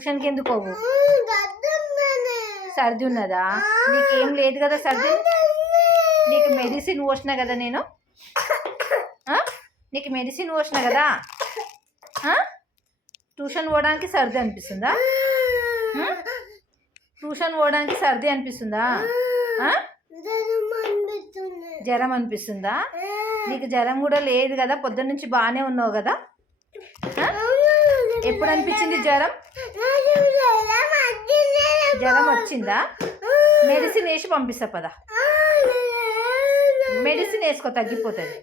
ట్యూషన్కి ఎందుకు పోవు సర్ది ఉన్నదా నీకేం లేదు కదా సర్ది? నీకు మెడిసిన్ పోసిన కదా నేను? నీకు మెడిసిన్ పోసిన కదా? ట్యూషన్ పోవడానికి సర్ది అనిపిస్తుందా? ట్యూషన్ పోవడానికి సర్ది అనిపిస్తుందా? జ్వరం అనిపిస్తుందా? నీకు జ్వరం కూడా లేదు కదా? పొద్దున్న నుంచి బాగానే ఉన్నావు కదా? ఎప్పుడు అనిపించింది జ్వరం? జ్వరం వచ్చిందా? మెడిసిన్ వేసి పంపిస్తా పదా. మెడిసిన్ వేసుకో తగ్గిపోతుంది.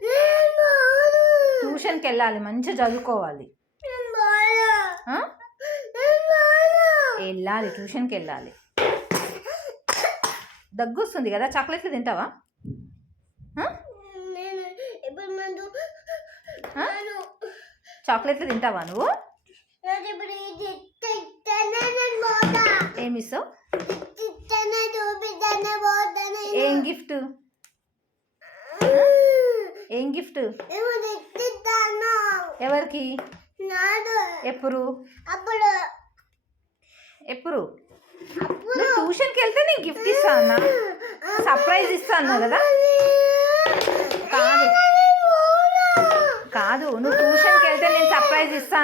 ట్యూషన్కి వెళ్ళాలి మంచిగా చదువుకోవాలి? వెళ్ళాలి ట్యూషన్కి వెళ్ళాలి. దగ్గు వస్తుంది కదా చాక్లెట్లు తింటావా? చాక్లెట్లు తింటావా నువ్వు? ఏమి ఇస్తావు? ఏం గిఫ్ట్? ఏం గిఫ్ట్? ఎవరికి? ఎప్పుడు? అప్పుడు ఎప్పుడు ట్యూషన్కి వెళ్తే నేను గిఫ్ట్ ఇస్తా అన్నా. సర్ప్రైజ్ ఇస్తాను కదా? కాదు. కాదు నువ్వు ట్యూషన్కి వెళ్తే నేను సర్ప్రైజ్ ఇస్తా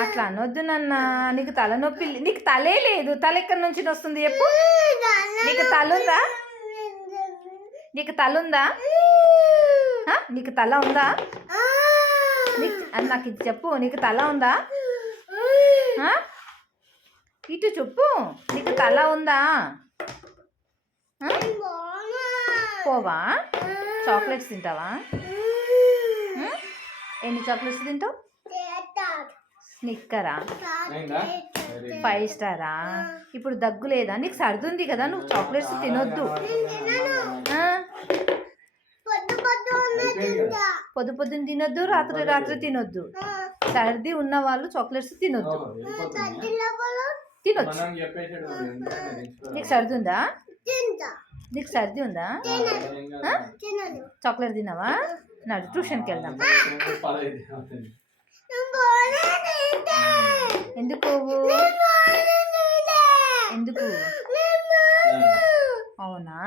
అట్లా అనొద్దు నాన్న. నీకు తలనొప్పి నీకు తలే లేదు. తల ఎక్కడి నుంచి వస్తుంది చెప్పు. నీకు తల ఉందా నీకు తల ఉందా ఆ? నీకు తల ఉందా? నీకు అది నాకు ఇది చెప్పు. నీకు తల ఉందా? ఇటు చెప్పు. నీకు తల ఉందా? పోవా? చాక్లెట్స్ తింటావా? ఎన్ని చాక్లెట్స్ తింటావు? గుడ్. ఫైవ్ స్టారా? ఇప్పుడు దగ్గు లేదా? నీకు సర్ది ఉంది కదా నువ్వు చాక్లెట్స్ తినొద్దు? పొద్దు పొద్దు అయిపోయింది కదా. పొద్దు పొద్దున్న తినొద్దు రాత్రి రాత్రి తినొద్దు. సర్ది ఉన్న వాళ్ళు చాక్లెట్స్ తినొద్దు. తినొచ్చు. నీకు సర్ది ఉందా నీకు సర్ది ఉందా చాక్లెట్ తినవా? నడు ట్యూషన్కి వెళ్దాం. ఎందుకు? ఎందుకు? అవునా.